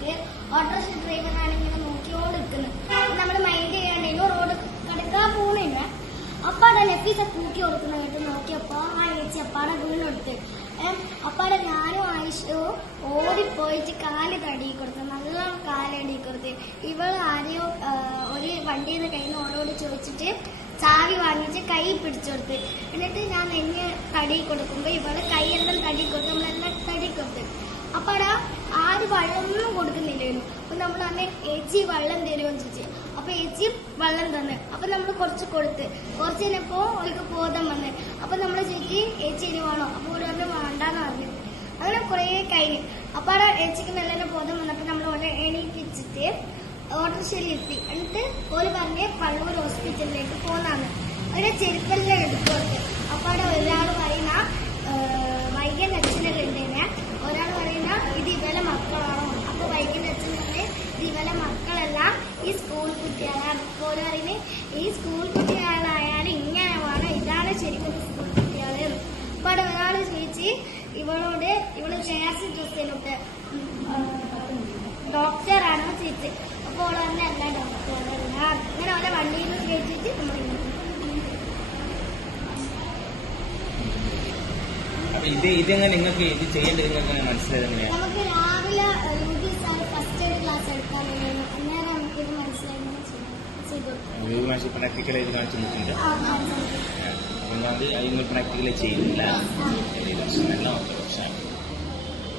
നോക്കിയിട്ട് ഓട്ടോറിക്ഷ ഡ്രൈവറാണിങ്ങനെ നോക്കിയോണ്ട് നിൽക്കുന്നത്. നമ്മൾ മൈൻഡ് ചെയ്യാണ്ടെങ്കിലും റോഡ് കടക്കാൻ പോണില്ല. അപ്പാടെ നഫീസ കൂട്ടി കൊടുക്കുന്ന കേട്ട് നോക്കിയപ്പോ ആ ചേച്ചി അപ്പാടെ വീണെടുത്ത്. അപ്പാടെ ഞാനും ആയിഷവും ഓടിപ്പോയിട്ട് കാല് തടി കൊടുത്ത്, നല്ല കാലടി കൊടുത്ത്. ഇവള് ആരെയോ ഒരു വണ്ടിയിൽ നിന്ന് കയ്യിൽ നിന്ന് ഓരോട് ചോദിച്ചിട്ട് ചാവി വാങ്ങിച്ച് കൈ പിടിച്ചെടുത്ത്. എന്നിട്ട് ഞാൻ നെഞ്ഞ് തടി കൊടുക്കുമ്പോ ഇവള് കൈയെല്ലാം തടി കൊടുത്ത്, നമ്മളെല്ലാം തടി കൊടുത്ത്. അപ്പാടാ ആര് വെള്ളമൊന്നും കൊടുക്കുന്നില്ലായിരുന്നു. അപ്പൊ നമ്മൾ അന്ന് ഏച്ചി വെള്ളം തരുമെന്ന് ചോദിച്ചു. അപ്പൊ ഏച്ചി വെള്ളം തന്ന്. അപ്പൊ നമ്മൾ കുറച്ച് കൊടുത്ത്. കുറച്ച് കഴിഞ്ഞപ്പോ അവർക്ക് ബോധം വന്ന്. അപ്പൊ നമ്മള് ചോദിച്ചു ഏച്ചി ഇനി വേണോ? അപ്പൊ ഒരു വേണ്ടാന്ന് പറഞ്ഞു. അങ്ങനെ കുറെ കഴിഞ്ഞ് അപ്പാടെ ഏച്ചിക്ക് നല്ല ബോധം വന്നപ്പോ നമ്മൾ ഓരോ എണീപ്പിച്ചിട്ട് ഓട്ടോറിക്ഷയിൽ എത്തി. എന്നിട്ട് ഓര് പറഞ്ഞ് പള്ളൂർ ഹോസ്പിറ്റലിലേക്ക് പോന്നാണ്. അവരെ ചെരുപ്പെല്ലാം എടുത്തോട്ട്. അപ്പാടെ ഒരാൾ പറയുന്ന വൈകിയ അച്ഛനെല്ലാം ഉണ്ടേനെ. ഒരാൾ പറയുന്ന ഇത് ഇവലെ മക്കളാണോ? അപ്പൊ വൈകിയ അച്ഛൻ പറഞ്ഞ് ഇത് ഇവലെ മക്കളെല്ലാം ഈ സ്കൂൾ കുട്ടികളാണ്. ഓരോ പറയുന്നത് ഈ സ്കൂൾ കുട്ടികളായാൽ ഇങ്ങനെ വേണം, ഇതാണ് ശരിക്കും സ്കൂൾ കുട്ടികള്. അപ്പാടെ ഒരാൾ ചോദിച്ച് ഇവളോട് ഇവള് ജേഴ്സി ഡ്രസ്സിലോട്ട് ഡോക്ടറാണോ ചോദിച്ച്. അപ്പോൾ ഓള് പറഞ്ഞ അല്ല ഡോക്ടറല്ല. അങ്ങനെ ഓരോ വണ്ടിയിൽ നിന്ന് കയറ്റിട്ട് നമ്മൾ ഇതെങ്ങനെ നിങ്ങൾക്ക് ഇത് ചെയ്യേണ്ടത് നിങ്ങൾക്ക് മനസ്സിലായത്? നമുക്ക് രാവിലെ ഫസ്റ്റ് എയ്ഡ് ക്ലാസ് എടുക്കാൻ കഴിയുന്നു. അന്നേരം നമുക്ക് ഇത് മനസ്സിലായി ചെയ്തു. പ്രാക്ടിക്കലായിട്ട് കാണിച്ചു തന്നിട്ടുണ്ട്. അപ്പോൾ ഞാൻ അത് പ്രാക്ടിക്കലായി ചെയ്യില്ല.